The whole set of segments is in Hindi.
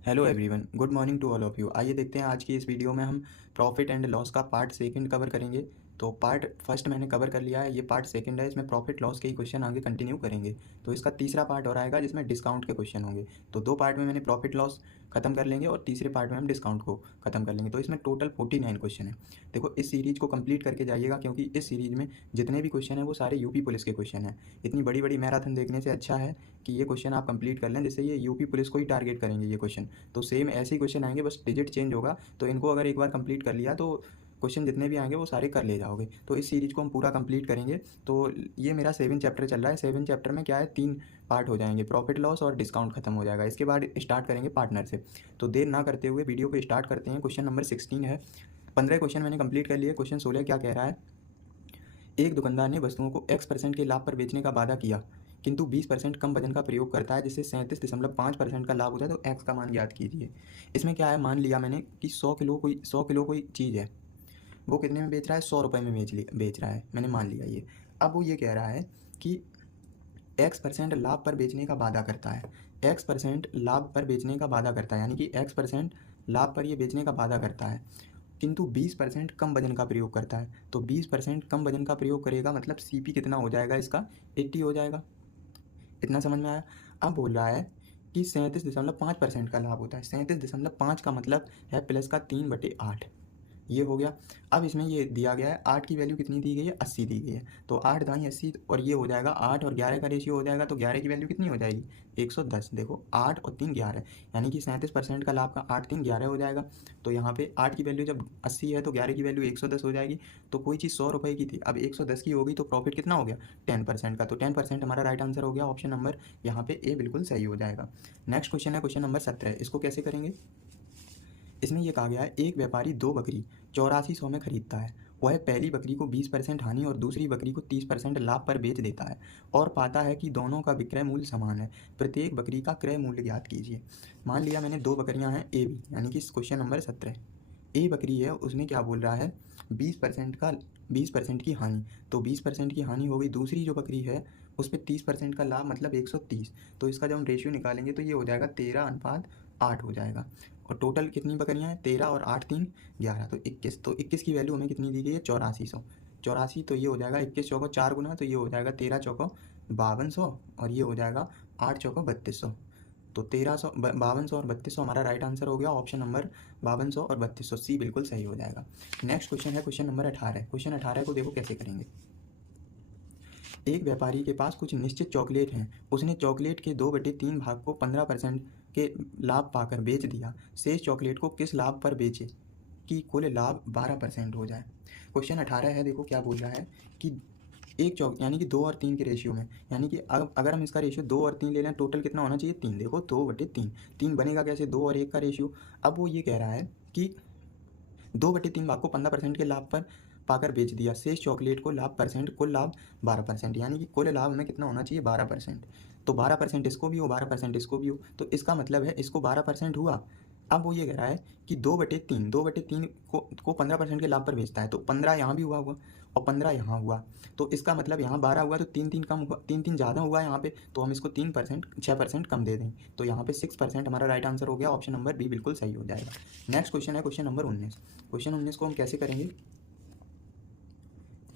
Hello everyone, good morning to all of you. आइए देखते हैं आज की इस वीडियो में हम प्रॉफिट एंड लॉस का पार्ट सेकंड कवर करेंगे। तो पार्ट फर्स्ट मैंने कवर कर लिया है, ये पार्ट सेकंड है, इसमें प्रॉफिट लॉस के ही क्वेश्चन आगे कंटिन्यू करेंगे। तो इसका तीसरा पार्ट और आएगा जिसमें डिस्काउंट के क्वेश्चन होंगे। तो दो पार्ट में मैंने प्रॉफिट लॉस खत्म कर लेंगे और तीसरे पार्ट में हम डिस्काउंट को खत्म कर लेंगे। तो इसमें टोटल 49 क्वेश्चन है। देखो, इस सीरीज को कंप्लीट करके जाइएगा क्योंकि इस सीरीज में जितने भी क्वेश्चन हैं वो सारे यूपी पुलिस के क्वेश्चन हैं। इतनी बड़ी बड़ी मैराथन देखने से अच्छा है कि ये क्वेश्चन आप कंप्लीट कर लें, जिससे ये यूपी पुलिस को ही टारगेट करेंगे ये क्वेश्चन। तो सेम ऐसे ही क्वेश्चन आएंगे, बस डिजिट चेंज होगा। तो इनको अगर एक बार कंप्लीट कर लिया तो क्वेश्चन जितने भी आएंगे वो सारे कर ले जाओगे। तो इस सीरीज को हम पूरा कंप्लीट करेंगे। तो ये मेरा 7 चैप्टर चल रहा है। 7 चैप्टर में क्या है, 3 पार्ट हो जाएंगे, प्रॉफिट लॉस और डिस्काउंट खत्म हो जाएगा। इसके बाद स्टार्ट करेंगे पार्टनर से। तो देर ना करते हुए वीडियो को स्टार्ट करते हैं। क्वेश्चन नंबर 16 है। 15 क्वेश्चन मैंने कंप्लीट कर लिए। क्वेश्चन 16 क्या कह रहा है, एक दुकानदार ने वस्तुओं को x% के लाभ पर बेचने का वादा किया किंतु 20% कम वजन का प्रयोग करता है जिससे 37.5% का लाभ होता है। तो x का मान ज्ञात कीजिए। इसमें क्या है, मान लिया मैंने कि 100 किलो कोई चीज़ है, वो कितने में बेच रहा है, 100 रुपये में बेच रहा है, मैंने मान लिया ये। अब वो ये कह रहा है कि x% लाभ पर बेचने का वादा करता है। x% लाभ पर बेचने का वादा करता है, यानी कि x% लाभ पर ये बेचने का वादा करता है किंतु 20% कम वजन का प्रयोग करता है। तो 20% कम वजन का प्रयोग करेगा मतलब CP कितना हो जाएगा इसका, 80 हो जाएगा। इतना समझ में आया। अब बोल रहा है कि 37.5% का लाभ होता है। 37.5 का मतलब है प्लस का 3/8, ये हो गया। अब इसमें ये दिया गया है 8 की वैल्यू कितनी दी गई है, 80 दी गई है। तो 8 दाई 80 और ये हो जाएगा 8 और 11 का रेशियो हो जाएगा। तो 11 की वैल्यू कितनी हो जाएगी, 110। देखो 8 और 3 11, यानी कि 37% का लाभ का 8 3 11 हो जाएगा। तो यहाँ पे 8 की वैल्यू जब 80 है तो 11 की वैल्यू 110 हो जाएगी। तो कोई चीज़ 100 रुपये की थी, अब 110 की हो गई, तो प्रॉफिट कितना हो गया, 10% का। तो 10% हमारा राइट आंसर हो गया, ऑप्शन नंबर यहाँ पे ए बिल्कुल सही हो जाएगा। नेक्स्ट क्वेश्चन है क्वेश्चन नंबर 17। इसको कैसे करेंगे, इसमें यह कहा गया है एक व्यापारी 2 बकरी 8400 में खरीदता है। वह पहली बकरी को 20% हानि और दूसरी बकरी को 30% लाभ पर बेच देता है और पाता है कि दोनों का विक्रय मूल्य समान है। प्रत्येक बकरी का क्रय मूल्य ज्ञात कीजिए। मान लिया मैंने 2 बकरियां हैं ए बी, यानी कि क्वेश्चन नंबर 17। ए बकरी है, उसने क्या बोल रहा है, 20% की हानि। तो 20% की हानि हो गई। दूसरी जो बकरी है उस पर 30% का लाभ मतलब 130। तो इसका जब हम रेशियो निकालेंगे तो ये हो जाएगा 13:8 हो जाएगा। और टोटल कितनी बकरियां हैं, 13 और 8 3 11, तो 21। तो 21 की वैल्यू हमें कितनी दी गई है, 8400। 84, तो ये हो जाएगा 21 चौको 4 गुना, तो ये हो जाएगा 13 चौको 5200 और ये हो जाएगा 8 चौको 3200। तो 5200 और 3200 हमारा राइट आंसर हो गया, ऑप्शन नंबर 5200 और 3200 सी बिल्कुल सही हो जाएगा। नेक्स्ट क्वेश्चन है क्वेश्चन नंबर 18। क्वेश्चन 18 को देखो कैसे करेंगे। एक व्यापारी के पास कुछ निश्चित चॉकलेट हैं। उसने चॉकलेट के 2/3 भाग को 15% के लाभ पाकर बेच दिया। शेष चॉकलेट को किस लाभ पर बेचे कि कुल लाभ 12% हो जाए। क्वेश्चन 18 है, देखो क्या बोल रहा है कि एक चौक यानी कि 2 और 3 के रेशियो में, यानी कि अगर हम इसका रेशियो 2 और 3 ले लें, टोटल कितना होना चाहिए, 3। देखो 2/3, 3 बनेगा कैसे, 2 और 1 का रेशियो। अब वो ये कह रहा है कि 2/3 भाग को 15% के लाभ पर पाकर बेच दिया। शेष चॉकलेट को लाभ परसेंट, कुल लाभ 12%, यानी कि कुल लाभ हमें कितना होना चाहिए, 12%। तो 12% इसको भी हो, 12% इसको भी हो, तो इसका मतलब है इसको 12% हुआ। अब वो ये कह रहा है कि 2/3 को 15% के लाभ पर बेचता है। तो 15 यहाँ भी हुआ और 15 यहाँ हुआ। तो इसका मतलब यहाँ 12 हुआ, तो 3 कम हुआ, 3 ज़्यादा हुआ यहाँ पे। तो हम इसको 3% 6% कम दे दें। तो यहाँ पे 6% हमारा राइट आंसर हो गया, ऑप्शन नंबर बी बिल्कुल सही हो जाएगा। नेक्स्ट क्वेश्चन है क्वेश्चन नंबर 19। क्वेश्चन 19 को हम कैसे करेंगे।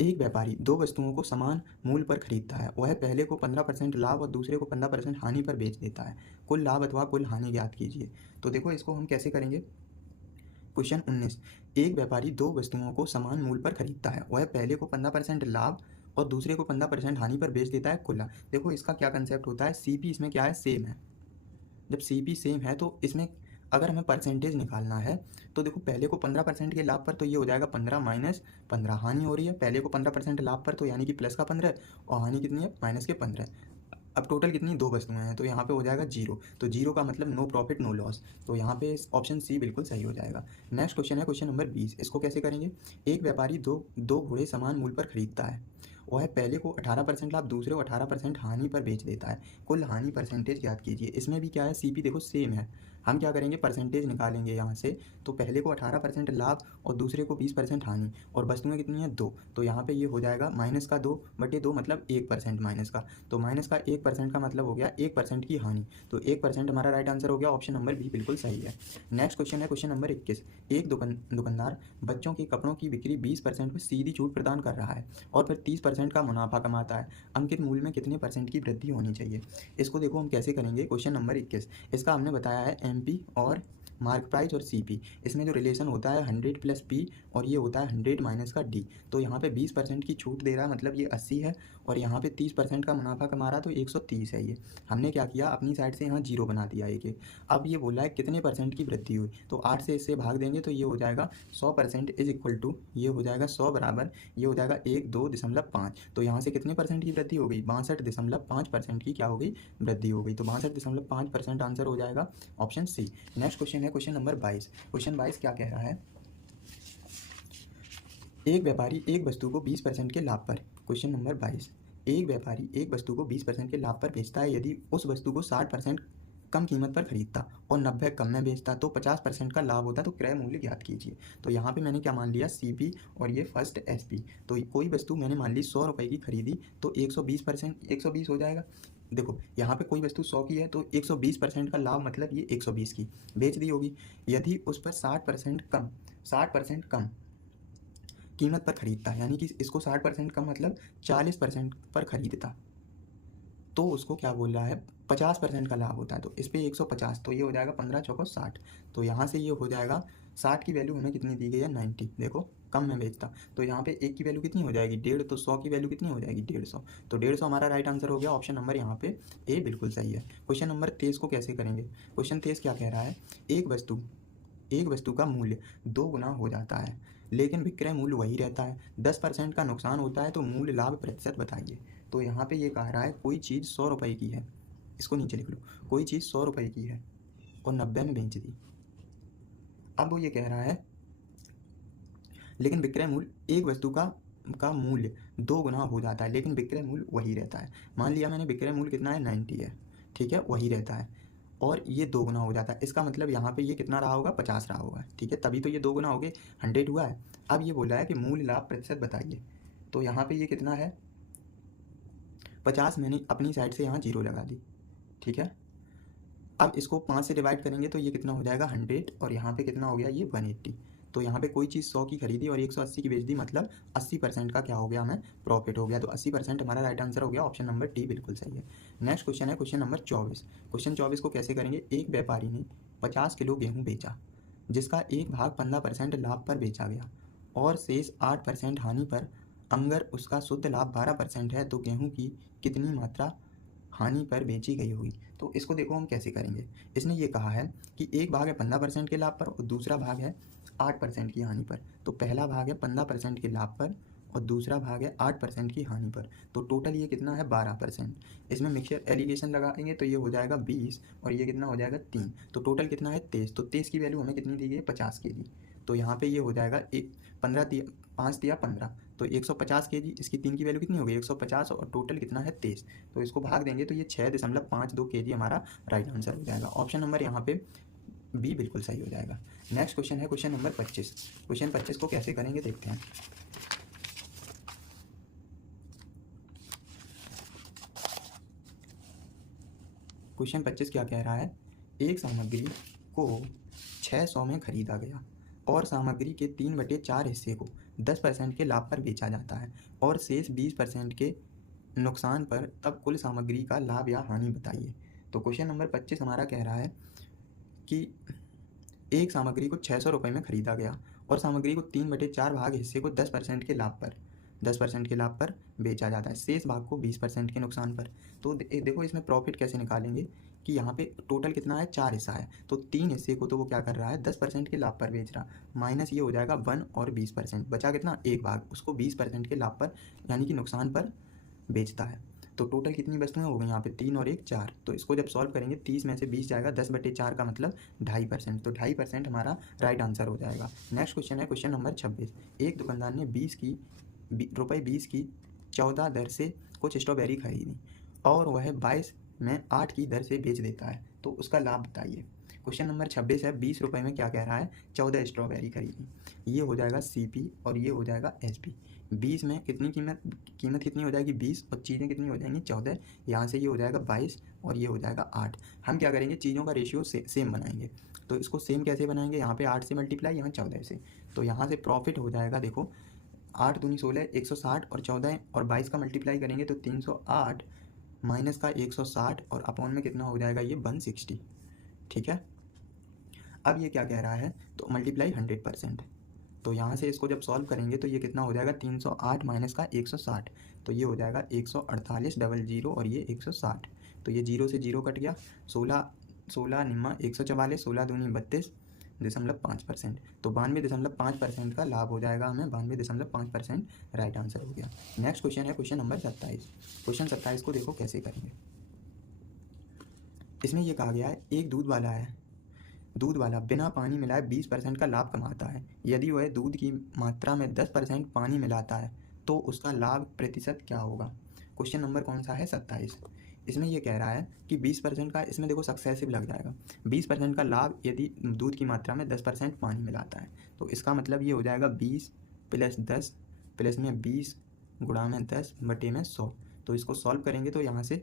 एक व्यापारी 2 वस्तुओं को समान मूल्य पर खरीदता है। वह पहले को 15% लाभ और दूसरे को 15% हानि पर बेच देता है। कुल लाभ अथवा कुल हानि ज्ञात कीजिए। तो देखो इसको हम कैसे करेंगे। क्वेश्चन 19, एक व्यापारी 2 वस्तुओं को समान मूल्य पर खरीदता है। वह पहले को 15% लाभ और दूसरे को 15% हानि पर बेच देता है। कुल लाभ, देखो इसका क्या कंसेप्ट होता है, CP इसमें क्या है, सेम है। जब CP सेम है तो इसमें अगर हमें परसेंटेज निकालना है तो देखो पहले को 15% के लाभ पर, तो ये हो जाएगा 15 माइनस 15। हानि हो रही है पहले को 15% लाभ पर, तो यानी कि प्लस का 15 और हानि कितनी है, माइनस के 15। अब टोटल कितनी, 2 वस्तुएं हैं, तो यहाँ पे हो जाएगा 0। तो 0 का मतलब नो प्रॉफिट नो लॉस। तो यहाँ पे ऑप्शन सी बिल्कुल सही हो जाएगा। नेक्स्ट क्वेश्चन है क्वेश्चन नंबर 20। इसको कैसे करेंगे। एक व्यापारी दो घोड़े समान मूल्य पर खरीदता है। वह पहले को 18% लाभ, दूसरे को 18% हानि पर बेच देता है। कुल हानि परसेंटेज याद कीजिए। इसमें भी क्या है, CP देखो सेम है, हम क्या करेंगे, परसेंटेज निकालेंगे यहाँ से। तो पहले को 18% लाभ और दूसरे को 20% हानि, और वस्तुएं कितनी है 2। तो यहाँ पे ये हो जाएगा -2/2 मतलब 1% माइनस का। तो माइनस का 1% का मतलब हो गया 1% की हानि। तो 1% हमारा राइट आंसर हो गया, ऑप्शन नंबर बी बिल्कुल सही है। नेक्स्ट क्वेश्चन है क्वेश्चन नंबर 21। एक दुकानदार बच्चों के कपड़ों की बिक्री 20% में सीधी छूट प्रदान कर रहा है और फिर 30% का मुनाफा कमाता है। अंकित मूल्य में कितने % की वृद्धि होनी चाहिए? इसको देखो हम कैसे करेंगे। क्वेश्चन नंबर 21, इसका हमने बताया है MP और मार्क प्राइस और CP। इसमें जो रिलेशन होता है 100 + P और ये होता है 100 माइनस का D। तो यहाँ पे 20% की छूट दे रहा है, मतलब ये 80 है, और यहाँ पे 30% का मुनाफा कमा रहा, तो 130 है ये। हमने क्या किया, अपनी साइड से यहाँ 0 बना दिया एक। अब ये बोला है कितने % की वृद्धि हुई, तो 8 से इससे भाग देंगे तो ये हो जाएगा 100% इज इक्वल टू, ये हो जाएगा 100 बराबर, ये हो जाएगा 102.5। तो यहाँ से कितने % की वृद्धि हो गई, 62.5% की क्या हो गई, वृद्धि हो गई। तो 62.5% आंसर हो जाएगा ऑप्शन सी। नेक्स्ट क्वेश्चन है क्वेश्चन नंबर 22। क्वेश्चन 22 क्या कह रहा है, एक व्यापारी एक वस्तु को 20% के लाभ पर, क्वेश्चन नंबर 22, एक व्यापारी एक वस्तु को 20% के लाभ पर बेचता है। यदि उस वस्तु को 60% कम कीमत पर खरीदता और 90 कम में बेचता तो 50% का लाभ होता। तो क्रय मूल्य ज्ञात कीजिए। तो यहाँ पे मैंने क्या मान लिया, CP और ये फर्स्ट SP। तो कोई वस्तु मैंने मान ली 100 रुपये की खरीदी, तो 120 हो जाएगा। देखो यहाँ पे कोई वस्तु 100 की है, तो 120% का लाभ मतलब ये 120 की बेच दी होगी। यदि उस पर 60% कम कीमत पर खरीदता है, यानी कि इसको 60% कम मतलब 40% पर खरीदता, तो उसको क्या बोल रहा है, 50% का लाभ होता है। तो इस पर 150, तो ये हो जाएगा 15 चौको 60। तो यहाँ से ये हो जाएगा 60 की वैल्यू हमें कितनी दी गई है, 90। देखो कम में बेचता, तो यहाँ पे 1 की वैल्यू कितनी हो जाएगी, 1.5। तो 100 की वैल्यू कितनी हो जाएगी, 150। तो 150 हमारा राइट आंसर हो गया, ऑप्शन नंबर यहाँ पे ए बिल्कुल सही है। क्वेश्चन नंबर 23 को कैसे करेंगे। क्वेश्चन 23 क्या कह रहा है, एक वस्तु का मूल्य 2 गुना हो जाता है लेकिन विक्रय मूल्य वही रहता है। 10% का नुकसान होता है तो मूल्य लाभ प्रतिशत बताइए। तो यहाँ पे ये कह रहा है कोई चीज़ 100 रुपये की है, इसको नीचे लिख लो, कोई चीज़ 100 रुपये की है और 90 में बेच दी। अब वो ये कह रहा है लेकिन विक्रय मूल्य, एक वस्तु का मूल्य 2 गुना हो जाता है लेकिन विक्रय मूल्य वही रहता है। मान लिया मैंने विक्रय मूल्य कितना है, 90 है, ठीक है, वही रहता है, और ये 2 गुना हो जाता है। इसका मतलब यहाँ पे ये कितना रहा होगा, 50 रहा होगा, ठीक है, तभी तो ये 2 गुना हो गए, 100 हुआ है। अब ये बोला है कि मूल्य लाभ प्रतिशत बताइए। तो यहाँ पे ये कितना है, 50 मैंने अपनी साइड से यहाँ 0 लगा दी, ठीक है। अब इसको 5 से डिवाइड करेंगे तो ये कितना हो जाएगा, 100, और यहाँ पे कितना हो गया, ये 180। तो यहाँ पे कोई चीज़ 100 की खरीदी और 180 की बेच दी, मतलब 80% का क्या हो गया, हमें प्रॉफिट हो गया। तो 80% हमारा राइट आंसर हो गया, ऑप्शन नंबर डी बिल्कुल सही है। नेक्स्ट क्वेश्चन है क्वेश्चन नंबर 24। क्वेश्चन 24 को कैसे करेंगे, एक व्यापारी ने 50 किलो गेहूँ बेचा जिसका एक भाग 15% लाभ पर बेचा गया और शेष 8% हानि पर। अगर उसका शुद्ध लाभ 12% है तो गेहूँ की कितनी मात्रा हानि पर बेची गई हुई। तो इसको देखो हम कैसे करेंगे। इसने ये कहा है कि एक भाग है 15% के लाभ पर और दूसरा भाग है 8% की हानि पर। तो पहला भाग है 15% के लाभ पर और दूसरा भाग है 8% की हानि पर। तो टोटल ये कितना है, 12%। इसमें मिक्सचर एलिगेशन लगाएंगे तो ये हो जाएगा 20 और ये कितना हो जाएगा 3। तो टोटल कितना है 23। तो 23 की वैल्यू हमें कितनी दी गई है, 50 kg। तो यहाँ पे ये हो जाएगा 5 दिया 15, तो 150 kg। इसकी 3 की वैल्यू कितनी हो गई, 150, और टोटल कितना है 23। तो इसको भाग देंगे तो ये 6.52 kg हमारा राइट आंसर हो जाएगा। ऑप्शन नंबर यहाँ पे बी बिल्कुल सही हो जाएगा। नेक्स्ट क्वेश्चन है क्वेश्चन नंबर 25। क्वेश्चन 25 को कैसे करेंगे देखते हैं। क्वेश्चन 25 क्या कह रहा है, एक सामग्री को 600 में खरीदा गया और सामग्री के 3/4 हिस्से को 10% के लाभ पर बेचा जाता है और शेष 20% के नुकसान पर, तब कुल सामग्री का लाभ या हानि बताइए। तो क्वेश्चन नंबर 25 हमारा कह रहा है कि एक सामग्री को 600 रुपये में खरीदा गया और सामग्री को 3/4 भाग हिस्से को 10% के लाभ पर बेचा जाता है, शेष भाग को 20% के नुकसान पर। तो देखो इसमें प्रॉफिट कैसे निकालेंगे कि यहाँ पे टोटल कितना है, 4 हिस्सा है, तो 3 हिस्से को तो वो क्या कर रहा है, 10% के लाभ पर बेच रहा, माइनस ये हो जाएगा 1 और 20%, बचा कितना, एक भाग, उसको 20% के लाभ पर यानी कि नुकसान पर बेचता है। तो टोटल कितनी वस्तुएं हो गई यहाँ पे, 3 और 1 4। तो इसको जब सॉल्व करेंगे 30 में से 20 जाएगा, 10/4 का मतलब 2.5%। तो 2.5% हमारा राइट आंसर हो जाएगा। नेक्स्ट क्वेश्चन है क्वेश्चन नंबर 26। एक दुकानदार ने ₹20 की 14 दर से कुछ स्ट्रॉबेरी खरीदी और वह 22 में 8 की दर से बेच देता है, तो उसका लाभ बताइए। क्वेश्चन नंबर 26 है, 20 रुपये में क्या कह रहा है, 14 स्ट्रॉबेरी खरीदी। ये हो जाएगा CP और ये हो जाएगा SP। 20 में कितनी कीमत कितनी हो जाएगी 20 और चीज़ें कितनी हो जाएंगी 14। यहाँ से ये हो जाएगा 22 और ये हो जाएगा 8। हम क्या करेंगे, चीज़ों का रेशियो सेम बनाएंगे। तो इसको सेम कैसे बनाएंगे, यहाँ पे 8 से मल्टीप्लाई, यहाँ 14 से। तो यहाँ से प्रॉफिट हो जाएगा, देखो 8 दूनी 16, 160 और 14 और 22 का मल्टीप्लाई करेंगे तो 308 माइनस का 160 और अपॉन में कितना हो जाएगा ये 160। ठीक है, अब ये क्या कह रहा है, तो मल्टीप्लाई 100%। तो यहाँ से इसको जब सॉल्व करेंगे तो ये कितना हो जाएगा 308 माइनस का 160, तो ये हो जाएगा 148 डबल जीरो और ये 160। तो ये 0 से 0 कट गया, 16 निम्मा 144, 16 दूनी 32.5%। तो 92.5% का लाभ हो जाएगा हमें, 92.5% राइट आंसर हो गया। नेक्स्ट क्वेश्चन है क्वेश्चन नंबर 27। क्वेश्चन 27 को देखो कैसे करेंगे। इसमें ये कहा गया है, एक दूध वाला बिना पानी मिलाए 20% का लाभ कमाता है। यदि वह दूध की मात्रा में 10% पानी मिलाता है तो उसका लाभ प्रतिशत क्या होगा। क्वेश्चन नंबर कौन सा है 27। इसमें यह कह रहा है कि 20% का, इसमें देखो सक्सेसिव लग जाएगा, 20% का लाभ यदि दूध की मात्रा में 10% पानी मिलाता है। तो इसका मतलब ये हो जाएगा 20 + 10 प्लस में 20 गुणा में 10 बटे में 100। तो इसको सॉल्व करेंगे तो यहाँ से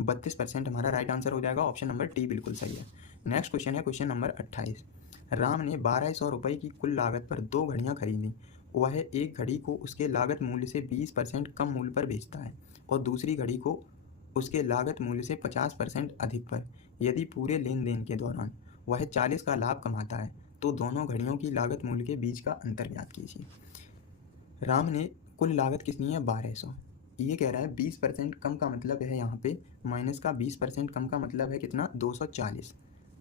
32% हमारा राइट आंसर हो जाएगा। ऑप्शन नंबर टी बिल्कुल सही है। नेक्स्ट क्वेश्चन है क्वेश्चन नंबर 28। राम ने 1200 रुपये की कुल लागत पर 2 घड़ियाँ खरीदी। वह एक घड़ी को उसके लागत मूल्य से 20% कम मूल्य पर बेचता है और दूसरी घड़ी को उसके लागत मूल्य से 50% अधिक पर। यदि पूरे लेन देन के दौरान वह 40 का लाभ कमाता है तो दोनों घड़ियों की लागत मूल्य के बीच का अंतर ज्ञात कीजिए। राम ने कुल लागत कितनी है 1200, ये कह रहा है 20% कम का मतलब है यहाँ पे माइनस का 20% कम का मतलब है कितना 240,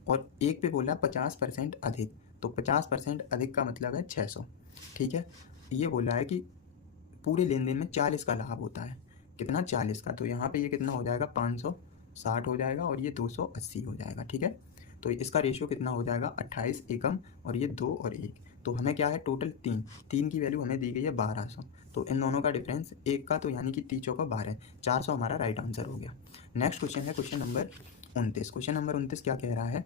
और एक पे बोला 50% अधिक, तो 50% अधिक का मतलब है 600। ठीक है, ये बोला है कि पूरे लेन देन में 40 का लाभ होता है, कितना 40 का, तो यहाँ पे ये कितना हो जाएगा 560 हो जाएगा और ये 280 हो जाएगा। ठीक है, तो इसका रेशियो कितना हो जाएगा 28 एकम और ये 2 और 1। तो हमें क्या है टोटल 3 की वैल्यू हमें दी गई है 1200। तो इन दोनों का डिफरेंस 1 का, तो यानी कि 3 चौका 12, 400 हमारा राइट आंसर हो गया। नेक्स्ट क्वेश्चन है क्वेश्चन नंबर 29। क्वेश्चन नंबर 29 क्या कह रहा है,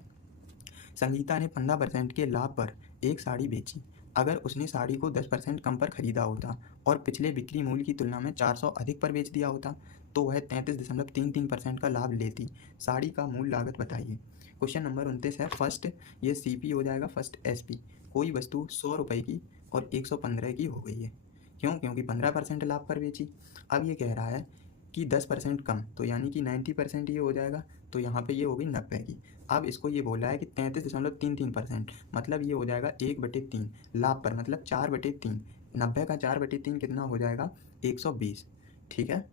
संगीता ने 15% के लाभ पर एक साड़ी बेची। अगर उसने साड़ी को 10% कम पर खरीदा होता और पिछले बिक्री मूल्य की तुलना में 400 अधिक पर बेच दिया होता तो वह 33.33% का लाभ लेती। साड़ी का मूल लागत बताइए। क्वेश्चन नंबर 29 है, फर्स्ट ये CP हो जाएगा, फर्स्ट SP। कोई वस्तु 100 रुपये की और 115 की हो गई है, क्योंकि 15% लाभ पर बेची। अब ये कह रहा है कि 10% कम, तो यानी कि 90% ये हो जाएगा, तो यहाँ पे ये हो गई 90 की। अब इसको ये बोला है कि 33.33%, मतलब ये हो जाएगा 1/3 लाभ पर, मतलब 4/3। 90 का 4/3 कितना हो जाएगा 120। ठीक है,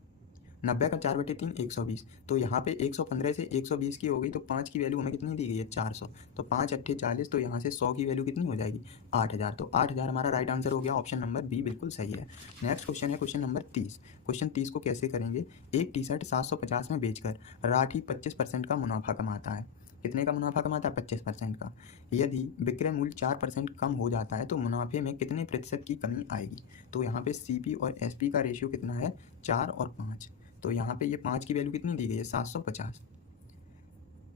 90 का 4/3 120। तो यहाँ पे 115 से 120 की हो गई, तो 5 की वैल्यू हमें कितनी दी गई है 400। तो 5 अट्ठे 40, तो यहाँ से 100 की वैल्यू कितनी हो जाएगी 8000। तो 8000 हमारा राइट आंसर हो गया। ऑप्शन नंबर बी बिल्कुल सही है। नेक्स्ट क्वेश्चन है क्वेश्चन नंबर 30। क्वेश्चन 30 को कैसे करेंगे, एक टी-शर्ट 750 में बेचकर राठी 25% का मुनाफा कमाता है। कितने का मुनाफा कमाता है 25% का। यदि विक्रय मूल्य 4% कम हो जाता है तो मुनाफे में कितने प्रतिशत की कमी आएगी। तो यहाँ पे CP और SP का रेशियो कितना है 4 और 5। तो यहाँ पे ये 5 की वैल्यू कितनी दी गई है 750,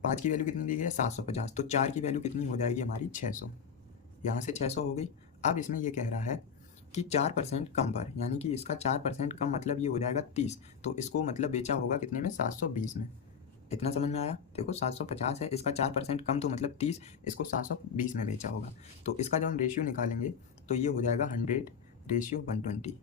5 की वैल्यू कितनी दी गई है 750, तो 4 की वैल्यू कितनी हो जाएगी हमारी 600। यहाँ से 600 हो गई। अब इसमें ये कह रहा है कि 4% कम पर, यानी कि इसका 4% कम मतलब ये हो जाएगा 30, तो इसको मतलब बेचा होगा कितने में 720 में। इतना समझ में आया, देखो 750 है, इसका 4% कम तो मतलब 30, इसको 720 में बेचा होगा। तो इसका जब हम रेशियो निकालेंगे तो ये हो जाएगा 100/120,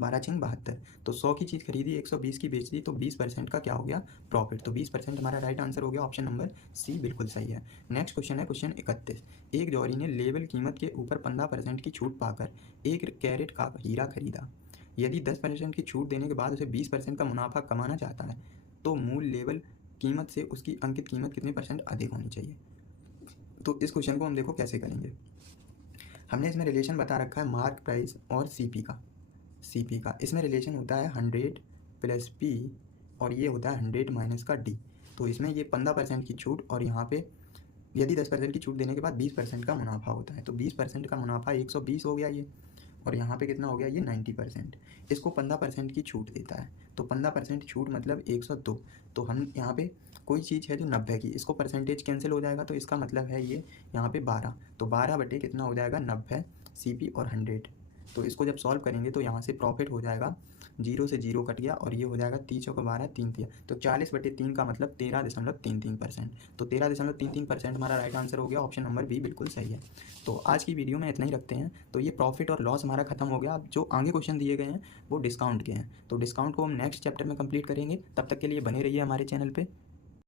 12×72। तो 100 की चीज़ खरीदी 120 की बेच दी, तो 20% का क्या हो गया प्रॉफिट। तो 20% हमारा राइट आंसर हो गया। ऑप्शन नंबर C बिल्कुल सही है। नेक्स्ट क्वेश्चन है क्वेश्चन 31। एक जौहरी ने लेवल कीमत के ऊपर 15% की छूट पाकर 1 कैरेट का हीरा खरीदा। यदि 10% की छूट देने के बाद उसे 20% का मुनाफा कमाना चाहता है तो मूल लेवल कीमत से उसकी अंकित कीमत कितने % अधिक होनी चाहिए। तो इस क्वेश्चन को हम देखो कैसे करेंगे। हमने इसमें रिलेशन बता रखा है मार्क प्राइस और CP का। इसमें रिलेशन होता है 100 + P और ये होता है 100 माइनस का D। तो इसमें ये 15% की छूट और यहाँ पे यदि 10% की छूट देने के बाद 20% का मुनाफा होता है, तो 20% का मुनाफा 120 हो गया ये, और यहाँ पे कितना हो गया ये 90%। इसको 15% की छूट देता है, तो 15% छूट मतलब 102। तो हम यहाँ पे कोई चीज़ है जो 90 की, इसको परसेंटेज कैंसिल हो जाएगा तो इसका मतलब है ये यहाँ पे 12, तो 12 बटे कितना हो जाएगा 90 CP और 100। तो इसको जब सॉल्व करेंगे तो यहाँ से प्रॉफिट हो जाएगा, 0 से 0 कट गया और ये हो जाएगा 30 चौका 12 3 तिया, तो 40/3 का मतलब 13.33%। तो 13.33% हमारा राइट आंसर हो गया, ऑप्शन नंबर बी बिल्कुल सही है। तो आज की वीडियो में इतना ही रखते हैं। तो ये प्रॉफिट और लॉस हमारा खत्म हो गया। अब जो आगे क्वेश्चन दिए गए हैं वो डिस्काउंट के हैं, तो डिस्काउंट को हम नेक्स्ट चैप्टर में कंप्लीट करेंगे। तब तक के लिए बने रहिए हमारे चैनल पे।